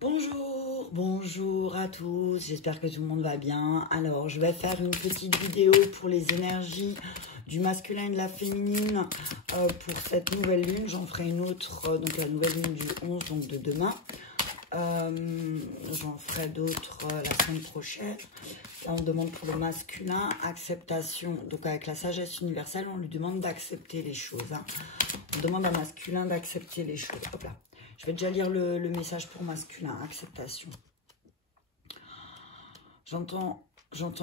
Bonjour, bonjour à tous, j'espère que tout le monde va bien. Alors, je vais faire une petite vidéo pour les énergies du masculin et de la féminine pour cette nouvelle lune. J'en ferai une autre, donc la nouvelle lune du 11, donc de demain. J'en ferai d'autres la semaine prochaine. Là, on demande pour le masculin, acceptation. Donc, avec la sagesse universelle, on lui demande d'accepter les choses. Hein. On demande à masculin d'accepter les choses. Hop là. Je vais déjà lire le message pour masculin, acceptation. J'entends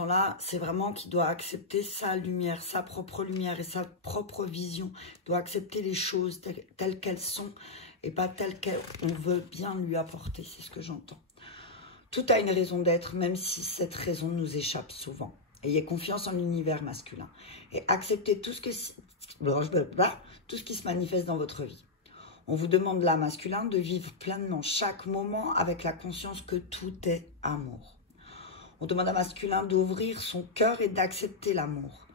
là, c'est vraiment qu'il doit accepter sa lumière et sa propre vision. Il doit accepter les choses telles qu'elles sont et pas telles qu'on veut bien lui apporter. C'est ce que j'entends. Tout a une raison d'être, même si cette raison nous échappe souvent. Ayez confiance en l'univers masculin et acceptez tout ce qui se manifeste dans votre vie. On vous demande là, masculin, de vivre pleinement chaque moment avec la conscience que tout est amour. On demande à masculin d'ouvrir son cœur et d'accepter l'amour.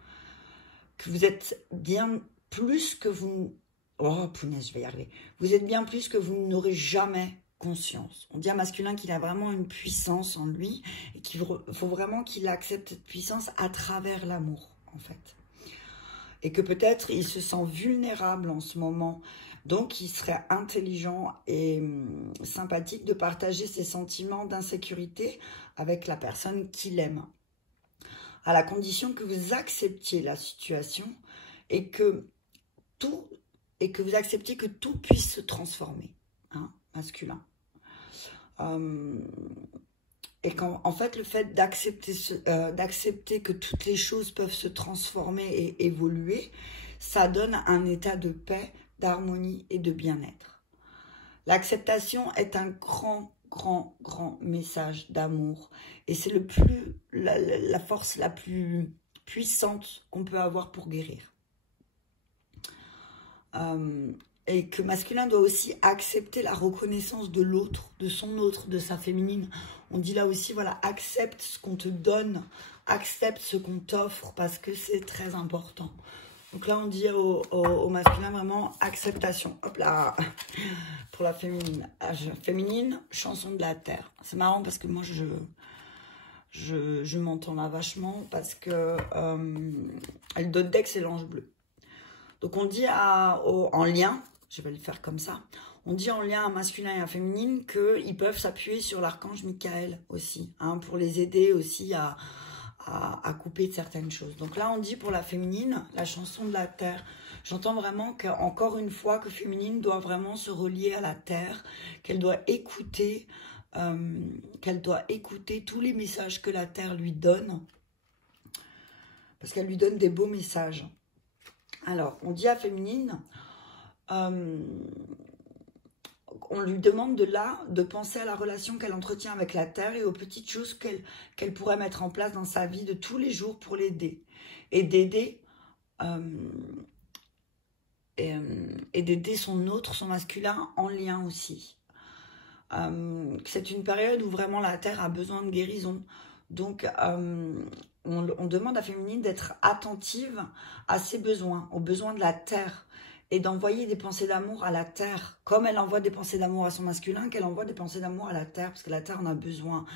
Que vous êtes bien plus que vous... Oh, punaise, je vais y arriver. Vous êtes bien plus que vous n'aurez jamais conscience. On dit à masculin qu'il a vraiment une puissance en lui et qu'il faut vraiment qu'il accepte cette puissance à travers l'amour, en fait. Et que peut-être il se sent vulnérable en ce moment. Donc, il serait intelligent et sympathique de partager ses sentiments d'insécurité avec la personne qu'il aime. À la condition que vous acceptiez la situation et que vous acceptiez que tout puisse se transformer, hein, masculin. Et en fait, le fait d'accepter que toutes les choses peuvent se transformer et évoluer, ça donne un état de paix, d'harmonie et de bien-être. L'acceptation est un grand message d'amour. Et c'est la force la plus puissante qu'on peut avoir pour guérir. Et que masculin doit aussi accepter la reconnaissance de l'autre, de son autre, de sa féminine. On dit là aussi, voilà, accepte ce qu'on te donne, accepte ce qu'on t'offre, parce que c'est très important. Donc là, on dit au masculin vraiment acceptation. Hop là, pour la féminine. Féminine, chanson de la terre. C'est marrant parce que moi, je m'entends là vachement parce que elle donne d'excellents bleus. Donc on dit en lien, je vais le faire comme ça, on dit en lien à masculin et à féminine qu'ils peuvent s'appuyer sur l'archange Michael aussi, hein, pour les aider aussi à couper de certaines choses. Donc là, on dit pour la féminine, la chanson de la terre. J'entends vraiment qu'encore une fois, que féminine doit vraiment se relier à la terre, qu'elle doit écouter tous les messages que la terre lui donne, parce qu'elle lui donne des beaux messages. Alors, on dit à féminine, on lui demande de penser à la relation qu'elle entretient avec la terre et aux petites choses qu'elle pourrait mettre en place dans sa vie de tous les jours pour l'aider. Et d'aider son autre, son masculin, en lien aussi. C'est une période où vraiment la terre a besoin de guérison. Donc, on demande à féminine d'être attentive à ses besoins, aux besoins de la terre, et d'envoyer des pensées d'amour à la terre, comme elle envoie des pensées d'amour à son masculin, qu'elle envoie des pensées d'amour à la terre, parce que la terre en a besoin.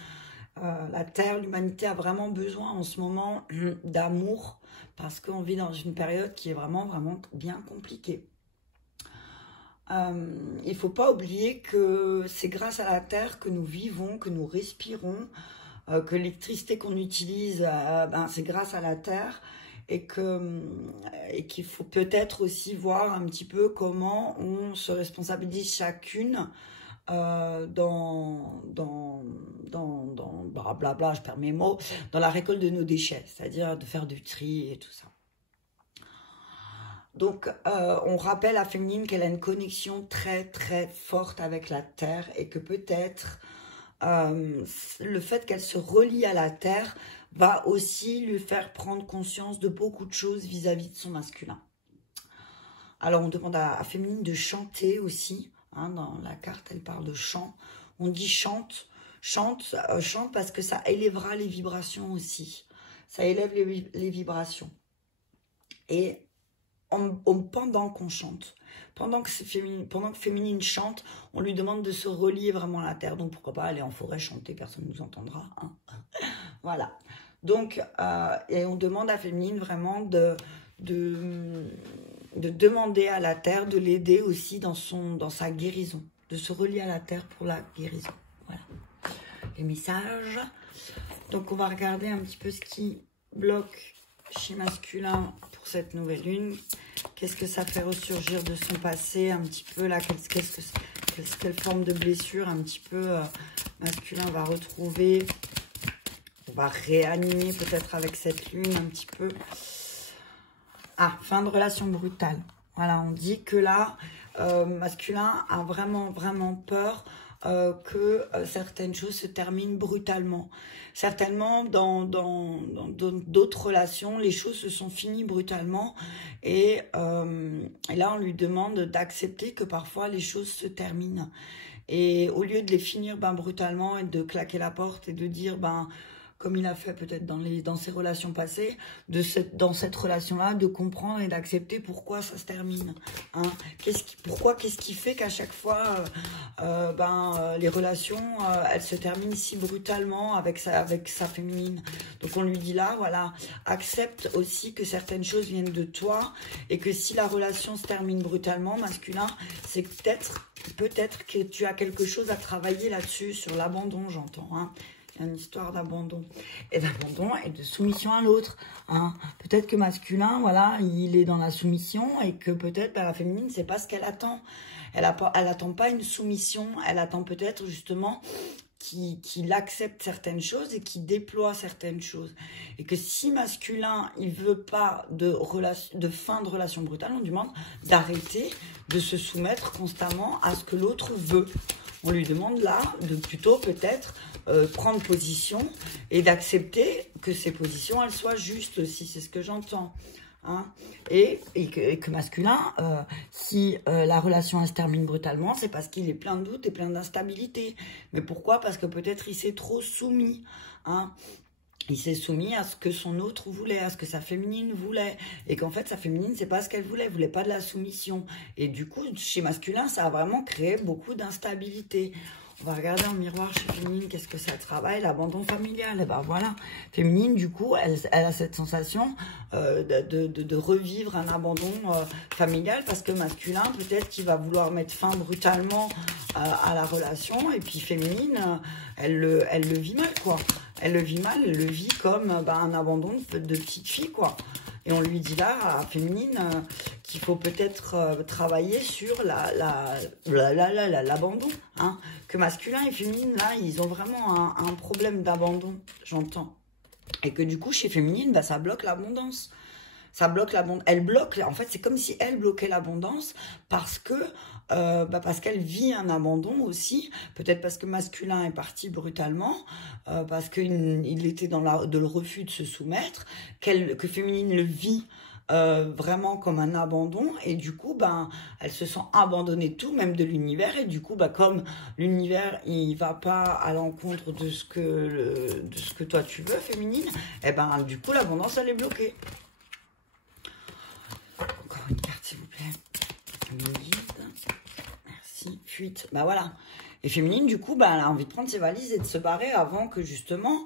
La terre, l'humanité a vraiment besoin en ce moment d'amour, parce qu'on vit dans une période qui est vraiment bien compliquée. Il ne faut pas oublier que c'est grâce à la terre que nous vivons, que nous respirons, que l'électricité qu'on utilise, c'est grâce à la terre, et qu'il faut peut-être aussi voir un petit peu comment on se responsabilise chacune blablabla, je perds mes mots, dans la récolte de nos déchets, c'est-à-dire de faire du tri et tout ça. Donc, on rappelle à féminine qu'elle a une connexion très forte avec la terre et que peut-être le fait qu'elle se relie à la terre va aussi lui faire prendre conscience de beaucoup de choses vis-à-vis de son masculin. Alors, on demande à féminine de chanter aussi. Hein, dans la carte, elle parle de chant. On dit chante parce que ça élèvera les vibrations aussi. Ça élève les vibrations. Et pendant qu'on chante. Pendant que Féminine chante, on lui demande de se relier vraiment à la terre. Donc pourquoi pas aller en forêt chanter, personne ne nous entendra. Hein. Voilà. Donc, et on demande à Féminine vraiment de demander à la terre de l'aider aussi dans sa guérison. De se relier à la terre pour la guérison. Voilà. Les messages. Donc on va regarder un petit peu ce qui bloque chez masculin pour cette nouvelle lune. Qu'est-ce que ça fait ressurgir de son passé un petit peu là, quelle forme de blessure un petit peu masculin va retrouver. On va réanimer peut-être avec cette lune un petit peu. Ah, fin de relation brutale. Voilà, on dit que là, masculin a vraiment peur que certaines choses se terminent brutalement. Certainement, dans d'autres relations, les choses se sont finies brutalement. Et là, on lui demande d'accepter que parfois les choses se terminent. Et au lieu de les finir brutalement et de claquer la porte et de dire... comme il a fait peut-être dans ses relations passées, dans cette relation-là, de comprendre et d'accepter pourquoi ça se termine. Hein. Qu'est-ce qui fait qu'à chaque fois, les relations, elles se terminent si brutalement avec sa féminine. Donc on lui dit là, voilà, accepte aussi que certaines choses viennent de toi et que si la relation se termine brutalement, masculin, c'est peut-être que tu as quelque chose à travailler là-dessus, sur l'abandon, j'entends, hein. Il y a une histoire d'abandon et de soumission à l'autre. Hein. Peut-être que masculin, voilà, il est dans la soumission et que peut-être la féminine, c'est pas ce qu'elle attend. Elle attend pas une soumission, elle attend peut-être justement qu'il accepte certaines choses et qu'il déploie certaines choses. Et que si masculin, il veut pas de fin de relation brutale, on lui demande d'arrêter de se soumettre constamment à ce que l'autre veut. On lui demande là de plutôt peut-être prendre position et d'accepter que ces positions, elles soient justes aussi. C'est ce que j'entends. Hein. Et que masculin, si la relation elle se termine brutalement, c'est parce qu'il est plein de doutes et plein d'instabilité. Mais pourquoi? Parce que peut-être il s'est trop soumis. Hein. Il s'est soumis à ce que son autre voulait, à ce que sa féminine voulait. Et qu'en fait, sa féminine, c'est pas ce qu'elle voulait pas de la soumission. Et du coup, chez masculin, ça a vraiment créé beaucoup d'instabilité. On va regarder en miroir chez féminine, qu'est-ce que ça travaille, l'abandon familial. Et ben voilà, féminine, du coup, elle a cette sensation de revivre un abandon familial parce que masculin, peut-être qu'il va vouloir mettre fin brutalement à la relation. Et puis féminine, elle le vit mal, quoi. Elle le vit mal, elle le vit comme un abandon de petite fille, quoi. Et on lui dit là, à féminine, qu'il faut peut-être travailler sur l'abandon. Hein. Que masculin et féminine, là, ils ont vraiment un problème d'abandon, j'entends. Et que du coup, chez féminine, ça bloque l'abondance. Ça bloque l'abondance. Elle bloque, en fait, c'est comme si elle bloquait l'abondance parce qu'elle vit un abandon aussi. Peut-être parce que masculin est parti brutalement, parce qu'il était dans le refus de se soumettre, que féminine le vit vraiment comme un abandon. Et du coup, elle se sent abandonnée de tout, même de l'univers. Et du coup, comme l'univers, il va pas à l'encontre de ce que toi tu veux, féminine, et du coup, l'abondance, elle est bloquée. Encore une carte, s'il vous plaît. Merci. Fuite. Voilà. Et féminine, du coup, elle a envie de prendre ses valises et de se barrer avant que justement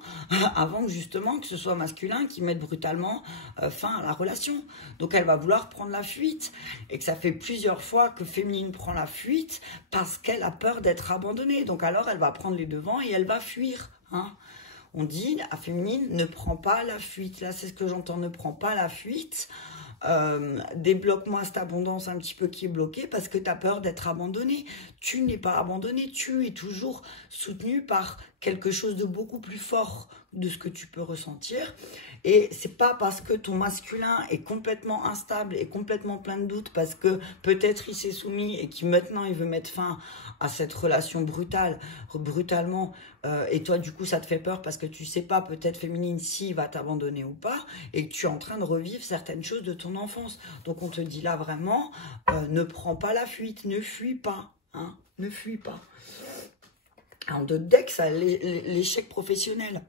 que ce soit masculin qui mette brutalement fin à la relation. Donc, elle va vouloir prendre la fuite. Et que ça fait plusieurs fois que féminine prend la fuite parce qu'elle a peur d'être abandonnée. Donc, alors, elle va prendre les devants et elle va fuir. Hein. On dit à féminine, ne prends pas la fuite. Là, c'est ce que j'entends, ne prends pas la fuite. Débloque-moi cette abondance un petit peu qui est bloquée parce que tu as peur d'être abandonné. Tu n'es pas abandonné, tu es toujours soutenu par quelque chose de beaucoup plus fort de ce que tu peux ressentir. Et c'est pas parce que ton masculin est complètement instable et complètement plein de doutes parce que peut-être il s'est soumis et qui maintenant il veut mettre fin à cette relation brutalement et toi du coup ça te fait peur parce que tu sais pas peut-être féminine s'il va t'abandonner ou pas et que tu es en train de revivre certaines choses de ton enfance. Donc on te dit là vraiment ne prends pas la fuite, ne fuis pas, hein, ne fuis pas. En deux decks, ça l'échec professionnel.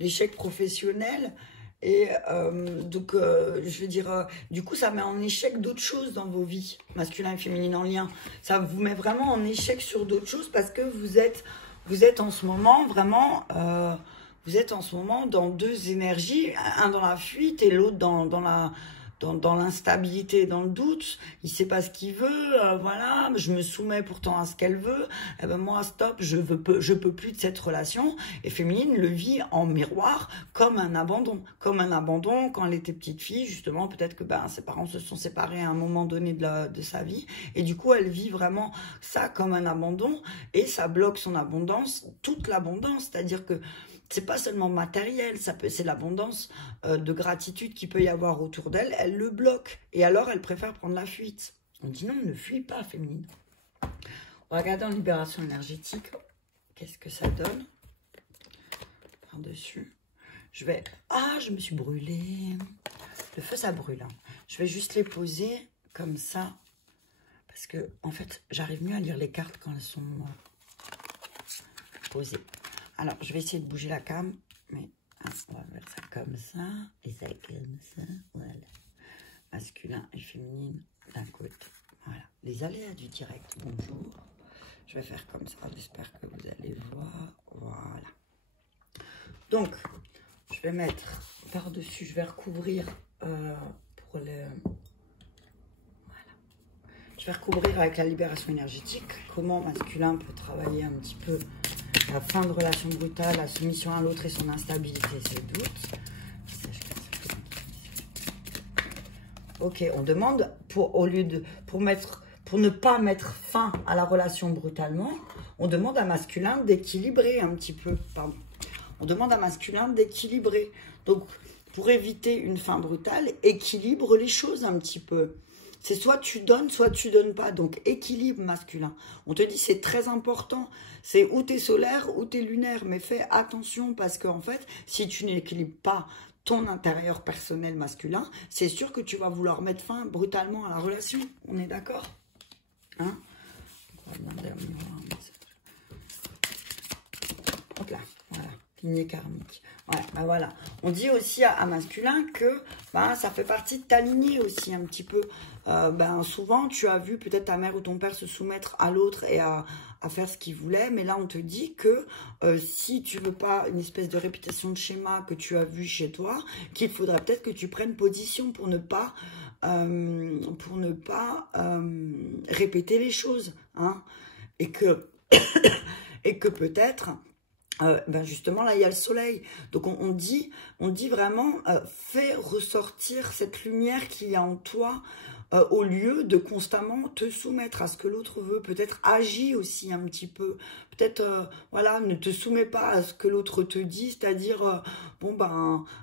L'échec professionnel Et donc, je veux dire, du coup, ça met en échec d'autres choses dans vos vies, masculin et féminine en lien. Ça vous met vraiment en échec sur d'autres choses parce que vous êtes en ce moment vraiment, vous êtes en ce moment dans deux énergies, un dans la fuite et l'autre dans l'instabilité, dans le doute. Il sait pas ce qu'il veut, voilà, je me soumets pourtant à ce qu'elle veut. Eh ben moi, stop, je peux plus de cette relation. Et féminine le vit en miroir comme un abandon quand elle était petite fille, justement. Peut-être que ses parents se sont séparés à un moment donné de sa vie, et du coup elle vit vraiment ça comme un abandon, et ça bloque son abondance, toute l'abondance. C'est-à-dire que c'est pas seulement matériel, c'est l'abondance de gratitude qu'il peut y avoir autour d'elle. Elle le bloque. Et alors, elle préfère prendre la fuite. On dit non, ne fuis pas, féminine. On va regarder en libération énergétique. Qu'est-ce que ça donne par-dessus. Ah, je me suis brûlée. Le feu, ça brûle. Hein. Je vais juste les poser comme ça. Parce que, en fait, j'arrive mieux à lire les cartes quand elles sont posées. Alors, je vais essayer de bouger la cam, mais on va faire ça comme ça, et ça comme ça, voilà. Masculin et féminine d'un côté, voilà. Les aléas du direct, bonjour. Je vais faire comme ça, j'espère que vous allez voir, voilà. Donc, je vais mettre par-dessus, je vais recouvrir pour le... Voilà. Je vais recouvrir avec la libération énergétique, comment masculin peut travailler un petit peu la fin de relation brutale, la soumission à l'autre et son instabilité, ses doutes. Ok, on demande pour ne pas mettre fin à la relation brutalement, on demande à masculin d'équilibrer un petit peu. Pardon. On demande à masculin d'équilibrer. Donc, pour éviter une fin brutale, équilibre les choses un petit peu. C'est soit tu donnes pas. Donc, équilibre masculin. On te dit, c'est très important. C'est ou t'es solaire ou t'es lunaire. Mais fais attention parce qu'en fait, si tu n'équilibres pas ton intérieur personnel masculin, c'est sûr que tu vas vouloir mettre fin brutalement à la relation. On est d'accord? Hein? Hop là, voilà. Lignée karmique. Ouais, ben voilà. On dit aussi à masculin que ça fait partie de ta lignée aussi un petit peu. Souvent, tu as vu peut-être ta mère ou ton père se soumettre à l'autre et à faire ce qu'il voulait. Mais là, on te dit que si tu veux pas une espèce de répétition de schéma que tu as vu chez toi, qu'il faudrait peut-être que tu prennes position pour ne pas répéter les choses. Hein, et que peut-être... justement là il y a le soleil, donc on dit vraiment fais ressortir cette lumière qu'il y a en toi au lieu de constamment te soumettre à ce que l'autre veut. Peut-être agis aussi un petit peu, peut-être voilà, ne te soumets pas à ce que l'autre te dit, c'est-à-dire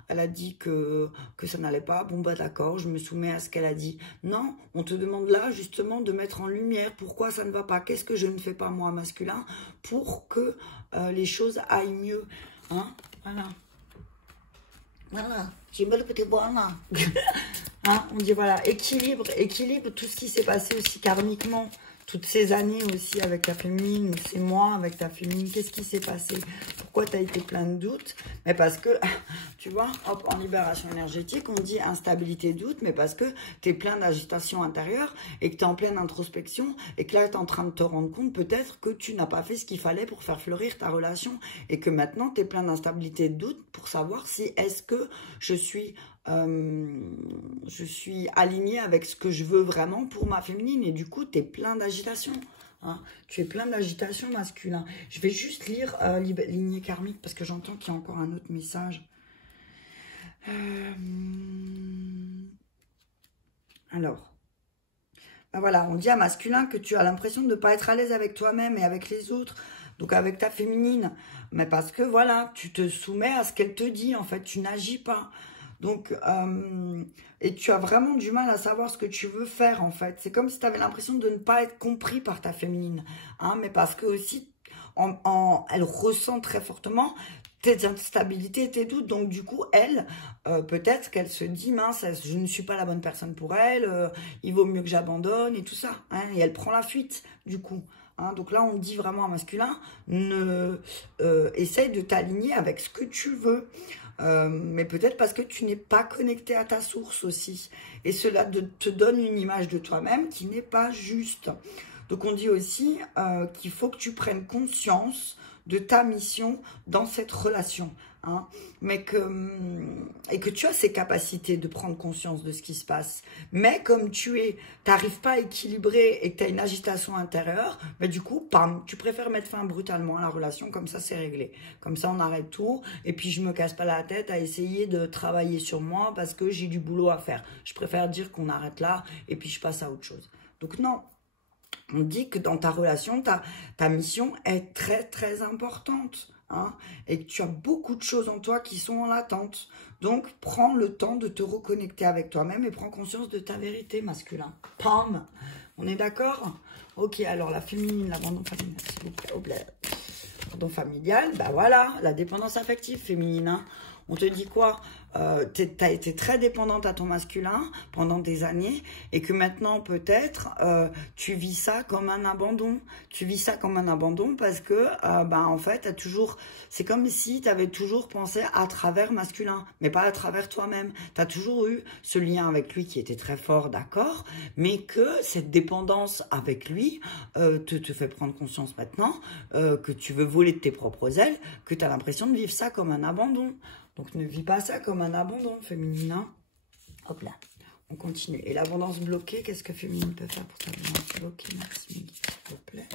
elle a dit que ça n'allait pas, d'accord, je me soumets à ce qu'elle a dit. Non, on te demande là justement de mettre en lumière pourquoi ça ne va pas, qu'est-ce que je ne fais pas moi masculin pour que les choses aillent mieux, hein, voilà, j'ai mal côté voilà. Hein, on dit voilà, équilibre tout ce qui s'est passé aussi karmiquement, toutes ces années aussi avec ta féminine, ces mois avec ta féminine, qu'est-ce qui s'est passé? Pourquoi tu as été plein de doutes? Mais parce que, tu vois, hop, en libération énergétique, on dit instabilité, doute, mais parce que tu es plein d'agitation intérieure et que tu es en pleine introspection et que là, tu es en train de te rendre compte peut-être que tu n'as pas fait ce qu'il fallait pour faire fleurir ta relation et que maintenant, tu es plein d'instabilité et de doute pour savoir si est-ce que je suis alignée avec ce que je veux vraiment pour ma féminine. Et du coup, tu es plein d'agitation. Hein. Tu es plein d'agitation masculin. Je vais juste lire lignée karmique parce que j'entends qu'il y a encore un autre message. Alors, voilà, on dit à masculin que tu as l'impression de ne pas être à l'aise avec toi-même et avec les autres. Donc avec ta féminine. Mais parce que voilà, tu te soumets à ce qu'elle te dit. En fait, tu n'agis pas. Donc, et tu as vraiment du mal à savoir ce que tu veux faire, en fait. C'est comme si tu avais l'impression de ne pas être compris par ta féminine. Hein, mais parce que aussi, elle ressent très fortement tes instabilités, tes doutes. Donc, du coup, elle, peut-être qu'elle se dit, mince, je ne suis pas la bonne personne pour elle, il vaut mieux que j'abandonne et tout ça. Hein, et elle prend la fuite, du coup. Hein. Donc là, on dit vraiment à masculin, essaye de t'aligner avec ce que tu veux. Mais peut-être parce que tu n'es pas connecté à ta source aussi. Et cela te donne une image de toi-même qui n'est pas juste. Donc on dit aussi qu'il faut que tu prennes conscience de ta mission dans cette relation. Hein, et que tu as ces capacités de prendre conscience de ce qui se passe. Mais comme tu n'arrives pas à équilibrer et que tu as une agitation intérieure, bah du coup, pam, tu préfères mettre fin brutalement à la relation, comme ça c'est réglé. Comme ça on arrête tout, et puis je me casse pas la tête à essayer de travailler sur moi parce que j'ai du boulot à faire. Je préfère dire qu'on arrête là, et puis je passe à autre chose. Donc non, on dit que dans ta relation, ta mission est très très importante. Hein, et que tu as beaucoup de choses en toi qui sont en attente. Donc, prends le temps de te reconnecter avec toi-même et prends conscience de ta vérité masculin. Pam. On est d'accord? Ok, alors la féminine, l'abandon familial, s'il vous plaît. L'abandon familial, bah voilà, la dépendance affective féminine. Hein. On te dit quoi? Tu as été très dépendante à ton masculin pendant des années et que maintenant, peut-être, tu vis ça comme un abandon. Tu vis ça comme un abandon parce que, en fait, c'est comme si tu avais toujours pensé à travers masculin, mais pas à travers toi-même. Tu as toujours eu ce lien avec lui qui était très fort, d'accord, mais que cette dépendance avec lui te fait prendre conscience maintenant que tu veux voler de tes propres ailes, que tu as l'impression de vivre ça comme un abandon. Donc, ne vis pas ça comme un abandon féminin. Hop là, on continue. Et l'abondance bloquée, qu'est-ce que féminine peut faire pour ta abondance bloquée? Merci, Miguel, s'il vous plaît.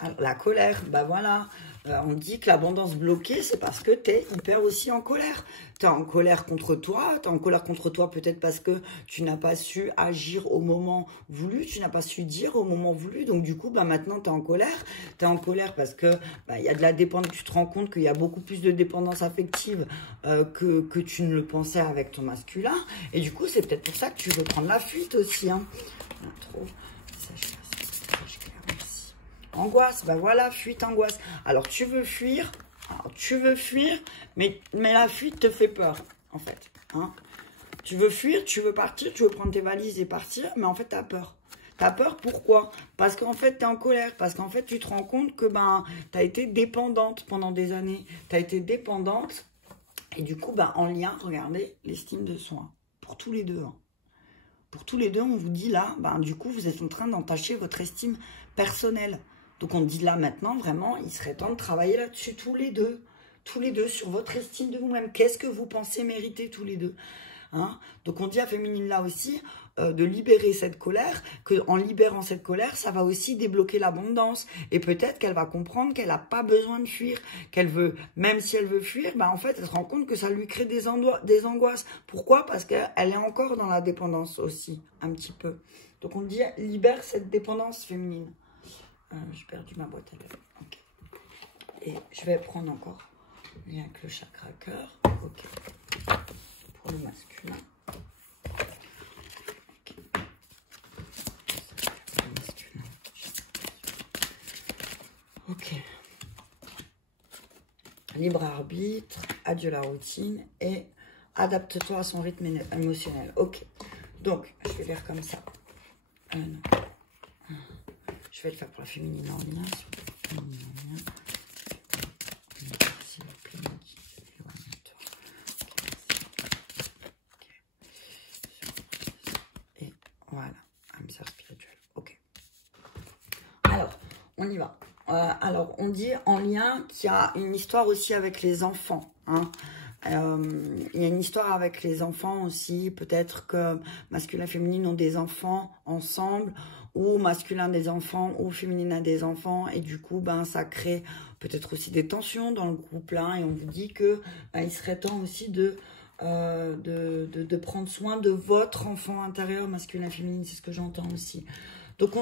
Alors, la colère, bah voilà. On dit que l'abondance bloquée, c'est parce que tu es hyper aussi en colère. Tu es en colère contre toi. Tu es en colère contre toi peut-être parce que tu n'as pas su agir au moment voulu. Tu n'as pas su dire au moment voulu. Donc, du coup, maintenant, tu es en colère. Tu es en colère parce que y a de la dépendance. Tu te rends compte qu'il y a beaucoup plus de dépendance affective que tu ne le pensais avec ton masculin. Et du coup, c'est peut-être pour ça que tu veux prendre la fuite aussi. Hein. Trop. Angoisse, ben voilà, fuite, angoisse. Alors, tu veux fuir, mais la fuite te fait peur, en fait. Hein. Tu veux fuir, tu veux partir, tu veux prendre tes valises et partir, mais en fait, tu as peur. Tu as peur, pourquoi? Parce qu'en fait, tu es en colère, parce qu'en fait, tu te rends compte que tu as été dépendante pendant des années. Tu as été dépendante, et du coup, en lien, regardez, l'estime de soi, pour tous les deux. Hein. Pour tous les deux, on vous dit là, du coup, vous êtes en train d'entacher votre estime personnelle. Donc, on dit là, maintenant, vraiment, il serait temps de travailler là-dessus, tous les deux, sur votre estime de vous-même. Qu'est-ce que vous pensez mériter tous les deux? Hein? Donc, on dit à Féminine là aussi de libérer cette colère, qu'en libérant cette colère, ça va aussi débloquer l'abondance. Et peut-être qu'elle va comprendre qu'elle n'a pas besoin de fuir, qu'elle veut, même si elle veut fuir, en fait, elle se rend compte que ça lui crée des angoisses. Pourquoi? Parce qu'elle est encore dans la dépendance aussi, un petit peu. Donc, on dit libère cette dépendance féminine. J'ai perdu ma boîte à lettres. Okay. Et je vais prendre encore lien avec le chakra cœur. Ok. Pour le masculin. Okay. Le masculin. Ok. Libre arbitre, adieu la routine et adapte-toi à son rythme émotionnel. Ok. Donc, je vais lire comme ça. Non. Je vais le faire pour la féminine en lien. S'il vous plaît, et voilà, âme sœur spirituelle. Ok. Alors, on y va. Alors, on dit en lien qu'il y a une histoire aussi avec les enfants. Hein. Il y a une histoire avec les enfants aussi. Peut-être que masculin et féminine ont des enfants ensemble, ou masculin des enfants, ou féminine a des enfants. Et du coup, ça crée peut-être aussi des tensions dans le groupe-là. Et on vous dit que il serait temps aussi de prendre soin de votre enfant intérieur, masculin et féminine. C'est ce que j'entends aussi. Donc,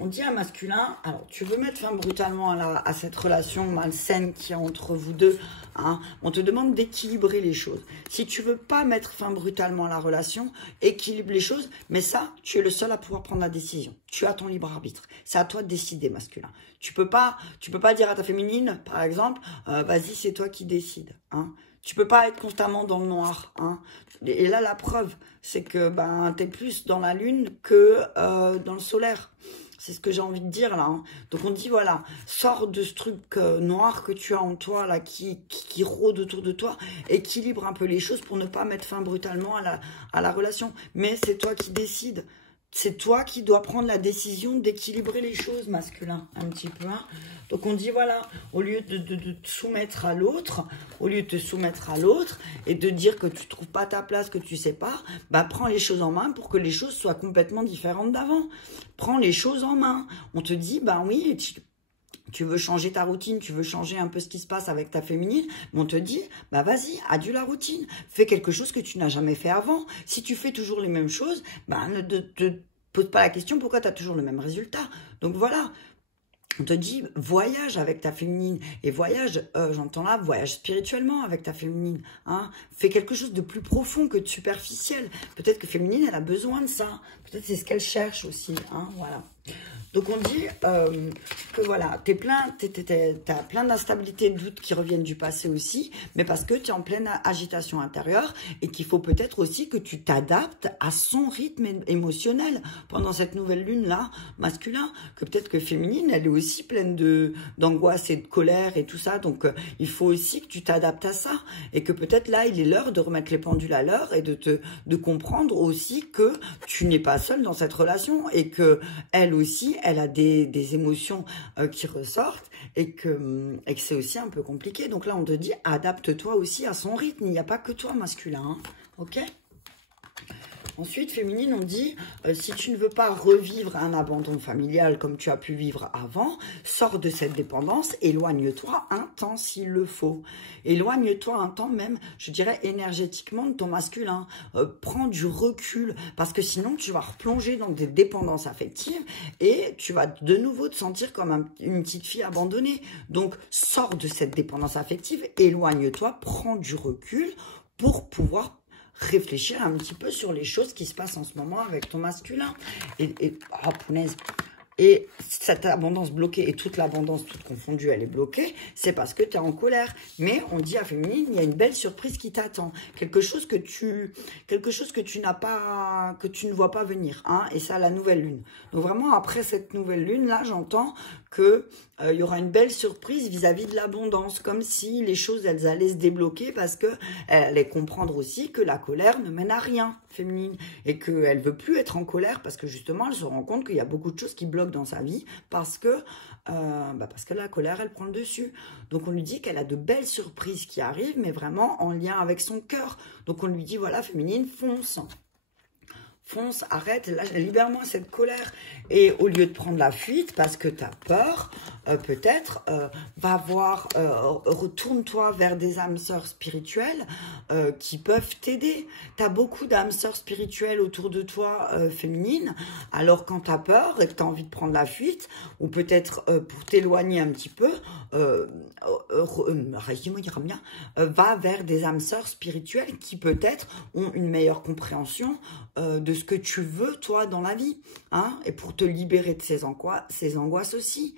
on dit à masculin, alors tu veux mettre fin brutalement à cette relation malsaine qu'il y a entre vous deux, hein, on te demande d'équilibrer les choses. Si tu veux pas mettre fin brutalement à la relation, équilibre les choses, mais ça, tu es le seul à pouvoir prendre la décision. Tu as ton libre arbitre. C'est à toi de décider, masculin. Tu peux pas dire à ta féminine, par exemple, vas-y, c'est toi qui décides. Hein. Tu peux pas être constamment dans le noir. Hein. Et là, la preuve, c'est que tu es plus dans la lune que dans le solaire. C'est ce que j'ai envie de dire là. Hein. Donc on dit voilà, sors de ce truc noir que tu as en toi là, qui rôde autour de toi, équilibre un peu les choses pour ne pas mettre fin brutalement à la relation. Mais c'est toi qui décides. C'est toi qui dois prendre la décision d'équilibrer les choses, masculin, un petit peu. Hein. Donc on dit voilà, au lieu de te soumettre à l'autre, et de dire que tu trouves pas ta place, que tu sais pas, bah prends les choses en main pour que les choses soient complètement différentes d'avant. Prends les choses en main. On te dit, bah oui, tu veux changer ta routine, tu veux changer un peu ce qui se passe avec ta féminine, mais on te dit, bah vas-y, adieu la routine. Fais quelque chose que tu n'as jamais fait avant. Si tu fais toujours les mêmes choses, bah ne te pose pas la question pourquoi tu as toujours le même résultat. Donc voilà, on te dit, voyage avec ta féminine. Et voyage, j'entends là, voyage spirituellement avec ta féminine. Hein. Fais quelque chose de plus profond que de superficiel. Peut-être que féminine, elle a besoin de ça. Peut-être c'est ce qu'elle cherche aussi. Hein, voilà. Donc on dit que voilà, t'as plein d'instabilité et de doutes qui reviennent du passé aussi, mais parce que tu es en pleine agitation intérieure et qu'il faut peut-être aussi que tu t'adaptes à son rythme émotionnel pendant cette nouvelle lune-là, masculin, que peut-être que féminine, elle est aussi pleine d'angoisse et de colère et tout ça, donc il faut aussi que tu t'adaptes à ça et que peut-être là, il est l'heure de remettre les pendules à l'heure et de comprendre aussi que tu n'es pas seule dans cette relation et que elle aussi, elle a des émotions qui ressortent et que c'est aussi un peu compliqué. Donc là, on te dit, adapte-toi aussi à son rythme. Il n'y a pas que toi, masculin. Hein, ok ? Ensuite, féminine, on dit, si tu ne veux pas revivre un abandon familial comme tu as pu vivre avant, sors de cette dépendance, éloigne-toi un temps s'il le faut. Éloigne-toi un temps même, je dirais, énergétiquement de ton masculin. Prends du recul, parce que sinon, tu vas replonger dans des dépendances affectives et tu vas de nouveau te sentir comme une petite fille abandonnée. Donc, sors de cette dépendance affective, éloigne-toi, prends du recul pour pouvoir réfléchir un petit peu sur les choses qui se passent en ce moment avec ton masculin. Oh punaise. Et cette abondance bloquée, et toute l'abondance, toute confondue, elle est bloquée, c'est parce que tu es en colère. Mais on dit à féminine, il y a une belle surprise qui t'attend. Quelque chose que tu n'as pas, que tu ne vois pas venir. Hein, et ça, la nouvelle lune. Donc vraiment, après cette nouvelle lune, là, j'entends que il y aura une belle surprise vis-à-vis de l'abondance, comme si les choses, elles allaient se débloquer parce que elle allait comprendre aussi que la colère ne mène à rien, féminine, et qu'elle veut plus être en colère parce que justement, elle se rend compte qu'il y a beaucoup de choses qui bloquent dans sa vie parce que la colère, elle prend le dessus. Donc, on lui dit qu'elle a de belles surprises qui arrivent, mais vraiment en lien avec son cœur. Donc, on lui dit, voilà, féminine, fonce. Fonce, arrête, libère-moi cette colère. Et au lieu de prendre la fuite parce que tu as peur, peut-être, va voir, retourne-toi vers des âmes sœurs spirituelles qui peuvent t'aider. Tu as beaucoup d'âmes sœurs spirituelles autour de toi, féminines. Alors, quand tu as peur et que tu as envie de prendre la fuite, ou peut-être pour t'éloigner un petit peu, va vers des âmes sœurs spirituelles qui peut-être ont une meilleure compréhension de ce que tu veux, toi, dans la vie, hein, et pour te libérer de ces angoisses aussi.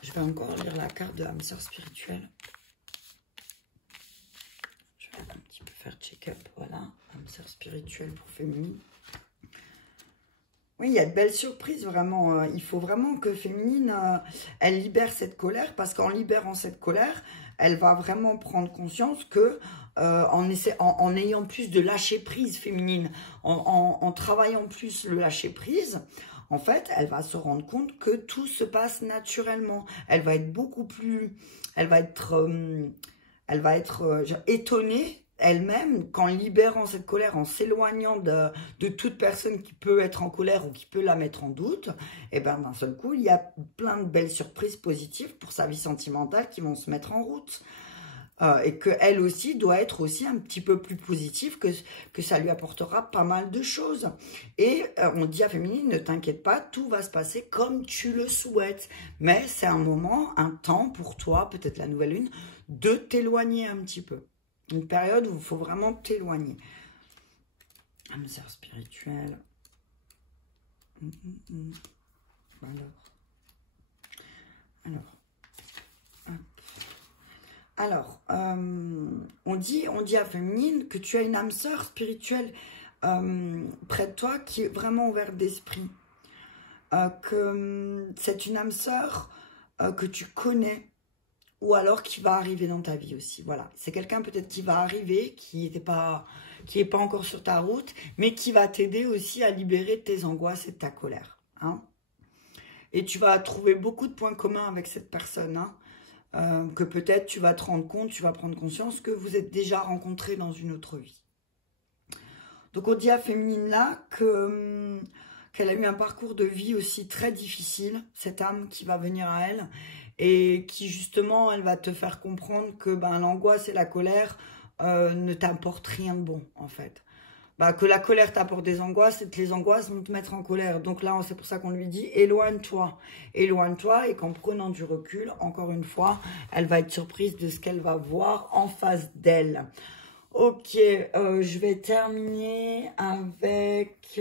Je vais encore lire la carte de âme sœur spirituelle. Je vais un petit peu faire check-up, voilà, âme sœur spirituelle pour féminine. Oui, il y a de belles surprises, vraiment. Il faut vraiment que féminine, elle libère cette colère, parce qu'en libérant cette colère, elle va vraiment prendre conscience que en ayant plus de lâcher prise féminine, en travaillant plus le lâcher prise, en fait, elle va se rendre compte que tout se passe naturellement. Elle va être beaucoup plus, elle va être étonnée elle-même, qu'en libérant cette colère, en s'éloignant de toute personne qui peut être en colère ou qui peut la mettre en doute, et bien d'un seul coup, il y a plein de belles surprises positives pour sa vie sentimentale qui vont se mettre en route. Et qu'elle aussi doit être aussi un petit peu plus positive, que ça lui apportera pas mal de choses. Et on dit à féminine, ne t'inquiète pas, tout va se passer comme tu le souhaites. Mais c'est un moment, un temps pour toi, peut-être la nouvelle lune, de t'éloigner un petit peu. Une période où il faut vraiment t'éloigner. Âme sœur spirituelle. Alors, on dit à féminine que tu as une âme sœur spirituelle près de toi qui est vraiment ouverte d'esprit. que c'est une âme sœur que tu connais, ou alors qui va arriver dans ta vie aussi. Voilà, c'est quelqu'un peut-être qui va arriver, qui n'est pas encore sur ta route, mais qui va t'aider aussi à libérer tes angoisses et ta colère. Hein. Et tu vas trouver beaucoup de points communs avec cette personne, hein, que peut-être tu vas te rendre compte, tu vas prendre conscience que vous êtes déjà rencontrés dans une autre vie. Donc on dit à Féminine là qu'elle a eu un parcours de vie aussi très difficile, cette âme qui va venir à elle, et qui justement, elle va te faire comprendre que l'angoisse et la colère ne t'apportent rien de bon, en fait. Que la colère t'apporte des angoisses, et que les angoisses vont te mettre en colère. Donc là, c'est pour ça qu'on lui dit, éloigne-toi. Éloigne-toi, et qu'en prenant du recul, encore une fois, elle va être surprise de ce qu'elle va voir en face d'elle. Ok, je vais terminer avec...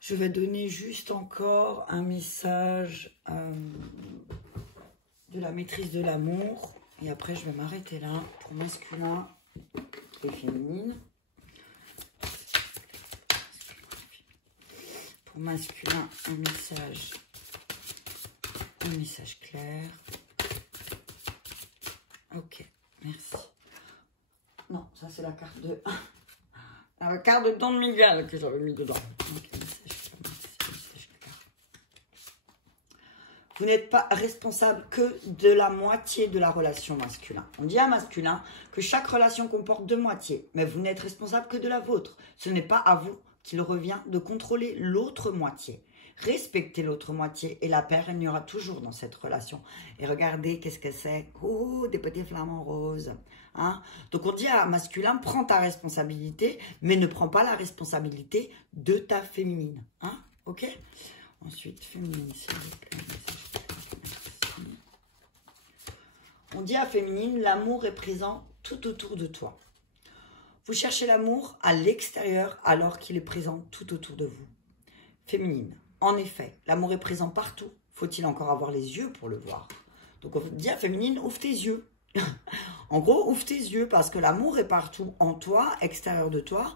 je vais donner juste encore un message de la maîtrise de l'amour. Et après, je vais m'arrêter là pour masculin et féminine. Pour masculin, un message clair. Ok, merci. Non, ça c'est la carte de... la carte de Don Miguel que j'avais mis dedans. Okay, message clair. Vous n'êtes pas responsable que de la moitié de la relation masculin. On dit à masculin que chaque relation comporte deux moitiés, mais vous n'êtes responsable que de la vôtre. Ce n'est pas à vous qu'il revient de contrôler l'autre moitié. Respectez l'autre moitié et la paix régnera toujours dans cette relation. Et regardez, qu'est-ce que c'est? Oh, des petits flamants roses. Hein? Donc on dit à masculin, prends ta responsabilité, mais ne prends pas la responsabilité de ta féminine. Hein? Ok? Ensuite, féminine, s'il vous plaît. Merci. On dit à féminine, l'amour est présent tout autour de toi. Vous cherchez l'amour à l'extérieur alors qu'il est présent tout autour de vous. Féminine. En effet, l'amour est présent partout. Faut-il encore avoir les yeux pour le voir? Donc on dit à féminine, ouvre tes yeux. En gros, ouvre tes yeux parce que l'amour est partout en toi, extérieur de toi,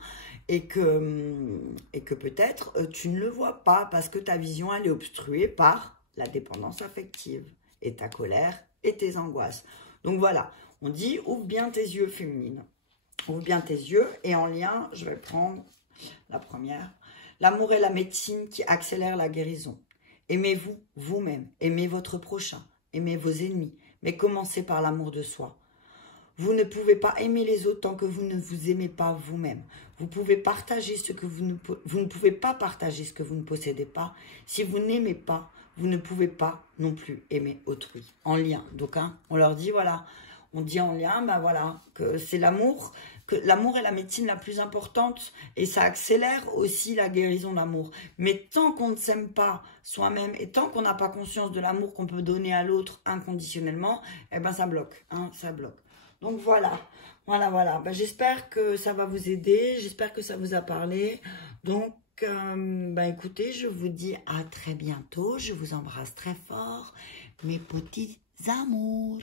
et que peut-être tu ne le vois pas parce que ta vision elle est obstruée par la dépendance affective et ta colère et tes angoisses. Donc voilà, on dit ouvre bien tes yeux féminine. Ouvre bien tes yeux et en lien, je vais prendre la première. L'amour est la médecine qui accélère la guérison. Aimez-vous vous-même, aimez votre prochain, aimez vos ennemis, mais commencez par l'amour de soi. Vous ne pouvez pas aimer les autres tant que vous ne vous aimez pas vous-même. Vous pouvez partager ce que vous ne pouvez pas partager ce que vous ne possédez pas. Si vous n'aimez pas, vous ne pouvez pas non plus aimer autrui. En lien. Donc, on leur dit, voilà, on dit en lien, voilà, que c'est l'amour, que l'amour est la médecine la plus importante et ça accélère aussi la guérison d'amour. Mais tant qu'on ne s'aime pas soi-même et tant qu'on n'a pas conscience de l'amour qu'on peut donner à l'autre inconditionnellement, ça bloque, ça bloque. Donc voilà. J'espère que ça va vous aider, j'espère que ça vous a parlé. Donc, écoutez, je vous dis à très bientôt, je vous embrasse très fort, mes petits amours.